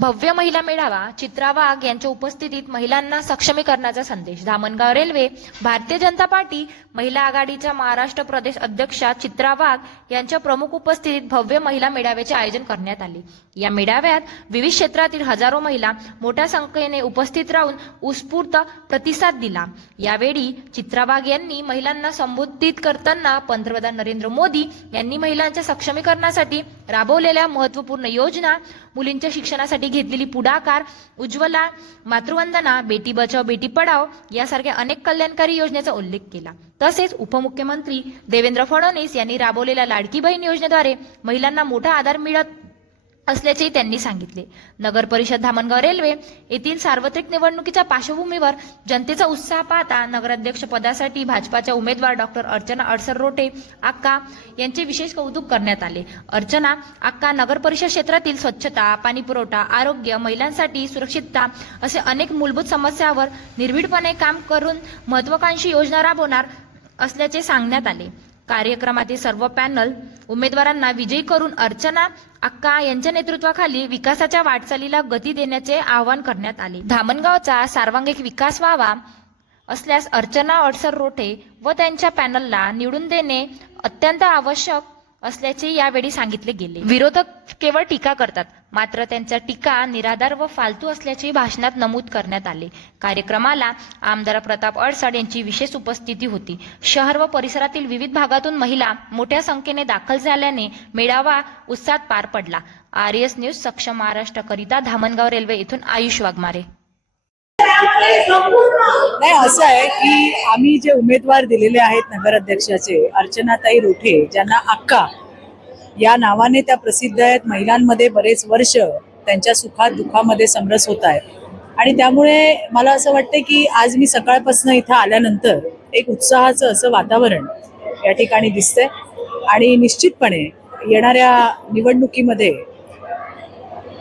भव्य महिला मेळावा चित्रा वाघ यांच्या उपस्थितीत महिलांना सक्षमीकरणाचा संदेश. धामणगाव रेल्वे भारतीय जनता पार्टी महिला आघाडीच्या महाराष्ट्र प्रदेश अध्यक्षा चित्रा वाघ यांच्या प्रमुख उपस्थितीत भव्य महिला मेळाव्याचे आयोजन करण्यात आले. या मेळाव्यात विविध क्षेत्रातील हजारो महिला मोठ्या संख्येने उपस्थित राहून उत्स्फूर्त प्रतिसाद दिला. यावेळी चित्रा वाघ यांनी महिलांना संबोधित करताना पंतप्रधान नरेंद्र मोदी यांनी महिलांच्या सक्षमीकरणासाठी राबवलेल्या महत्त्वपूर्ण योजना मुलींच्या शिक्षणासाठी घेतलेली पुढाकार उज्ज्वला मातृवंदना बेटी बचाव बेटी पढाव यासारख्या अनेक कल्याणकारी योजनेचा उल्लेख केला. तसेच उपमुख्यमंत्री देवेंद्र फडणवीस यांनी राबवलेल्या लाडकी बहीण योजनेद्वारे महिलांना मोठा आधार मिळत असल्याचेही त्यांनी सांगितले. नगर परिषद धामणगाव रेल्वे येथील सार्वत्रिक निवडणुकीच्या पार्श्वभूमीवर जनतेचा उत्साह पाहता नगराध्यक्ष पदासाठी भाजपाच्या उमेदवार डॉक्टर अर्चना अडसर रोटे अक्का यांचे विशेष कौतुक करण्यात आले. अर्चना अक्का नगर परिषद क्षेत्रातील स्वच्छता पाणी पुरवठा आरोग्य महिलांसाठी सुरक्षितता असे अनेक मूलभूत समस्यावर निर्भीडपणे काम करून महत्वाकांक्षी योजना राबवणार असल्याचे सांगण्यात आले. कार्यक्रमातील सर्व पॅनल उमेदवारांना विजयी करून अर्चना अक्का यांच्या नेतृत्वाखाली विकासाच्या वाटचालीला गती देण्याचे आवाहन करण्यात आले. धामणगावचा सर्वांगीण विकास व्हावा असल्यास अर्चना अडसर रोठे व त्यांच्या पॅनलला निवडून देणे अत्यंत आवश्यक असल्याचे यावेळी सांगितले गेले. विरोधक केवळ टीका करतात मात्र त्यांच्या टीका निराधार व फालतू असल्याचे भाषणात नमूद करण्यात आले. कार्यक्रमाला आमदार प्रताप अडसड यांची विशेष उपस्थिती होती. शहर व परिसरातील विविध भागातून महिला मोठ्या संख्येने दाखल झाल्याने मेळावा उत्साहात पार पडला. आर एस न्यूज सक्षम महाराष्ट्रकरिता धामणगाव रेल्वे येथून आयुष वाघमारे. नाही असं आहे की आम्ही जे उमेदवार दिलेले आहेत नगराध्यक्षाचे अर्चनाताई रोठे ज्यांना अक्का या नावाने त्या प्रसिद्ध आहेत. महिलांमध्ये बरेच वर्ष त्यांच्या सुखात दुःखामध्ये समरस होत आहे आणि त्यामुळे मला असं वाटतं की आज मी सकाळपासून इथं आल्यानंतर एक उत्साहाचं असं वातावरण या ठिकाणी दिसतंय. आणि निश्चितपणे येणाऱ्या निवडणुकीमध्ये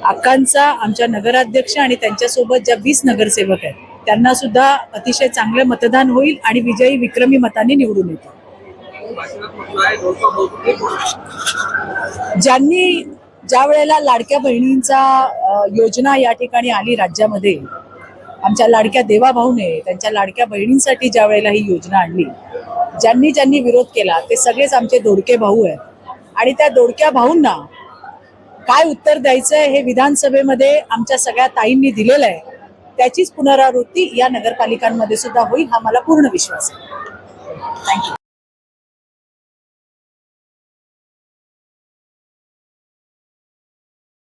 अक्कांचा आमच्या नगराध्यक्ष आणि त्यांच्यासोबत ज्या वीस नगरसेवक आहेत त्यांना सुद्धा अतिशय चांगलं मतदान होईल आणि विजयी विक्रमी मताने निवडून येतील. ज्यांनी ज्या वेळेला लाडक्या बहिणींचा योजना या ठिकाणी आली राज्यामध्ये आमच्या लाडक्या देवाभाऊने त्यांच्या लाडक्या बहिणींसाठी ज्या वेळेला ही योजना आणली ज्यांनी ज्यांनी विरोध केला ते सगळेच आमचे दोडके भाऊ आहेत. आणि त्या दोडक्या भाऊंना काय उत्तर द्यायचं आहे हे विधानसभेमध्ये आमच्या सगळ्या ताईंनी दिलेलं आहे. त्याचीच पुनरावृत्ती या नगरपालिकांमध्ये सुद्धा होईल हा मला पूर्ण विश्वास आहे. थँक्यू